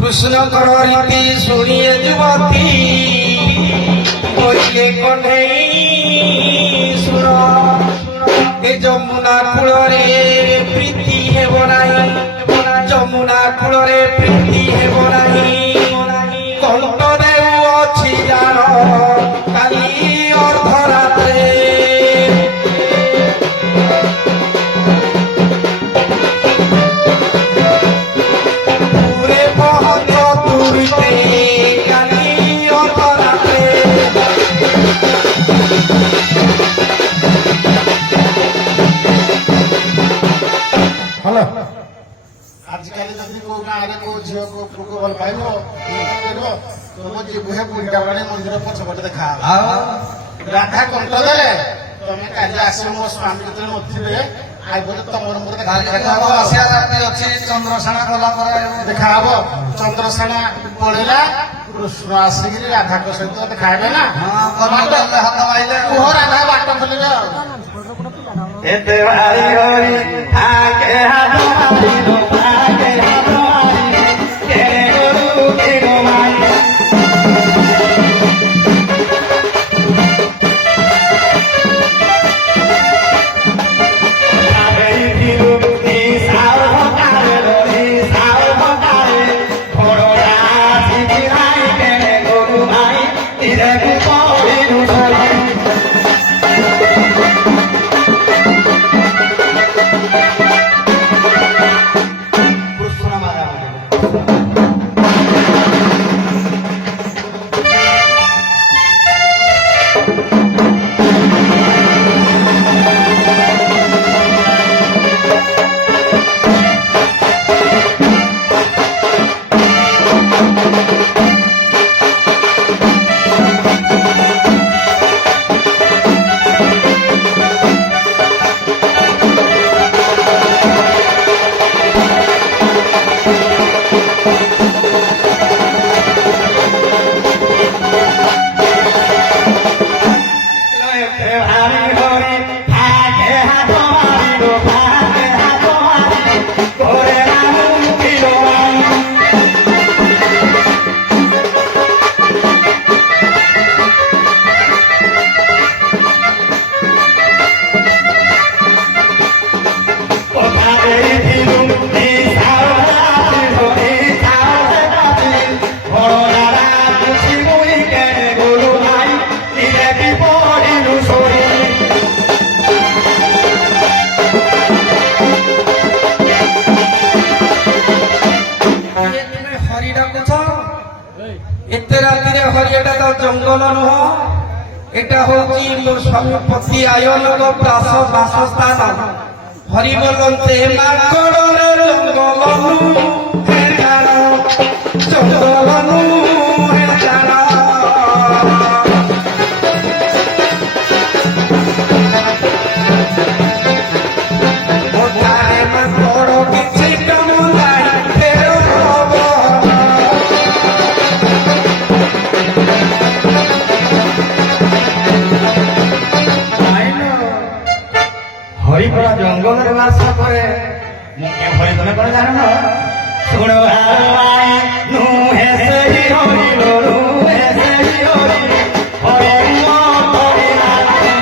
कृष्ण रीति शुणिए युवती सुर ए जमुना कूल प्रीति हेब नाही जमुना कूल प्रीति हेब नाही कंठरे अच्छी जान काली अर्धरात्रे आजकल जब को गाँव को झील को पुक भल पाइब तुम जीवहे बुढ़ाणी मंदिर पछपटे देखा राधा कंठ दे तुम काज आस मो स्वामी जो नथिबे आइबले तुम चंद्रसाणा गला देखा चंद्रसाणा पड़ेगा कृष्ण आसिक राधा सहित देखाबे ना हाथ माइले कुह राधा बाट खोलिबे एते हरि हरि आगे हाथ मारिलो आगे हाथ मारि के गुरु के गोमाई आगे दिलु नी साव भकारे रे साव भकारे थोड़ा सिखाई के गुरु भाई तेरे को पौड़ी नुसाई जंगल नुह एटा होची मोर स्वामी पति आयन बासस्थान हरिबलंते माकड़र जंगल মুখে ভরে তুমি করে জানো না শুনো হাওয়ায় নুহে সেই হরি নুহে সেই হরি হরে হরে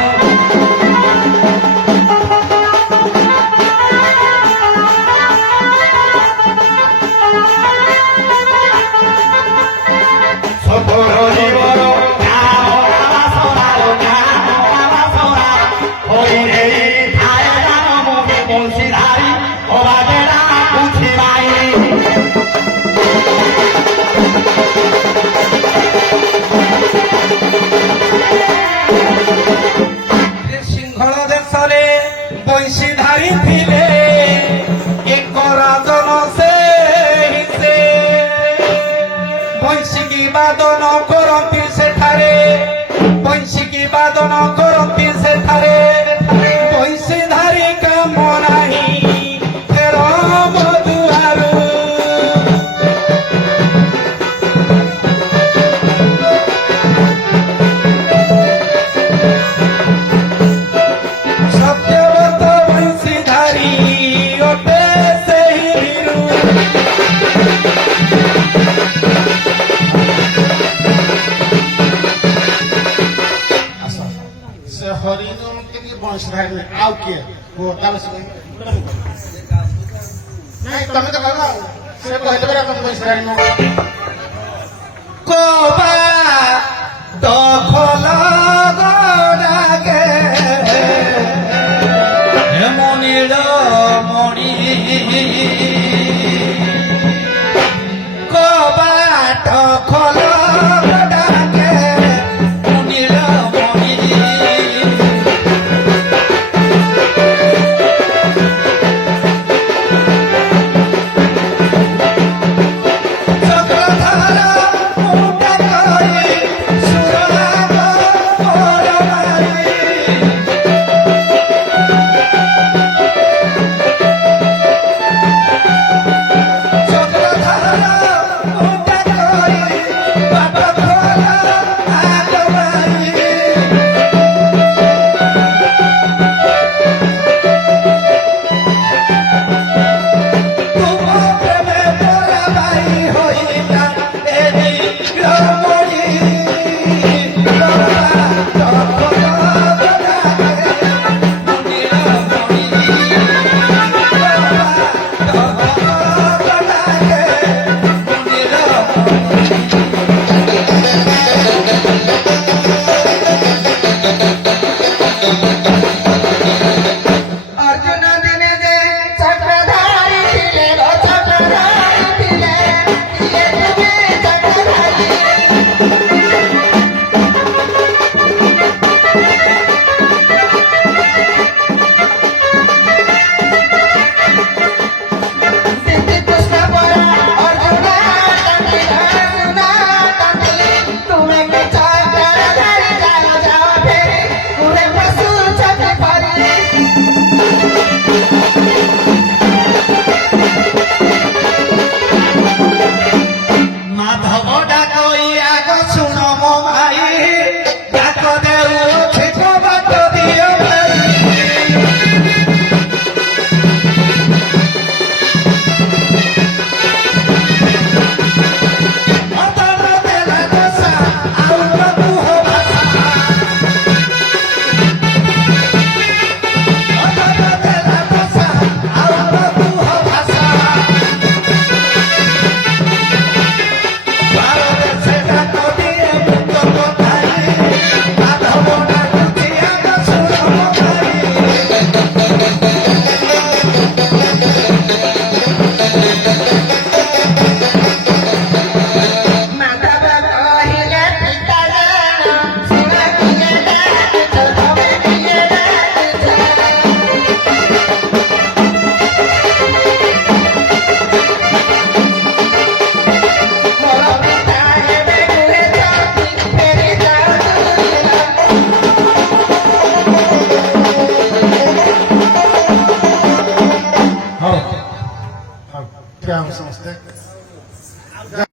সফর জীবন কাম বাসনার কাম বাসনা হরি রে ধায় রাম মুখে বংশীধারী অবাকে না পুছি নাই সিংহଳ ଦେଶରେ ବଂଶୀଧାରୀ ଥିଲେ ଏକ ରାଜନ ସେ ବଂଶୀକି ବାଦନ କରନ୍ତି ସେଠାରେ ବଂଶୀକି ବାଦନ କରନ୍ତି ସେଠାରେ ବଂଶୀଧାରୀ କାମ ନାହିଁ ରବ ଦୁଆରୁ ସତ୍ୟବ୍ରତ ବଂଶୀଧାରୀ ଅଟେ ସେହି ବୀରୁ ସେ ହରିଣ ଟିକେ ବଂଶଧାରୀ ନାହିଁ ଆଉ କିଏ କୁହ ତାହେଲେ ସେ ନାଇଁ ତମେ ତ କହିବ ଆଉ। ସେ କହିଲେ ପରା ତମେ ବଂଶଧାରୀ ନୁହଁ କବା ଦଖଲ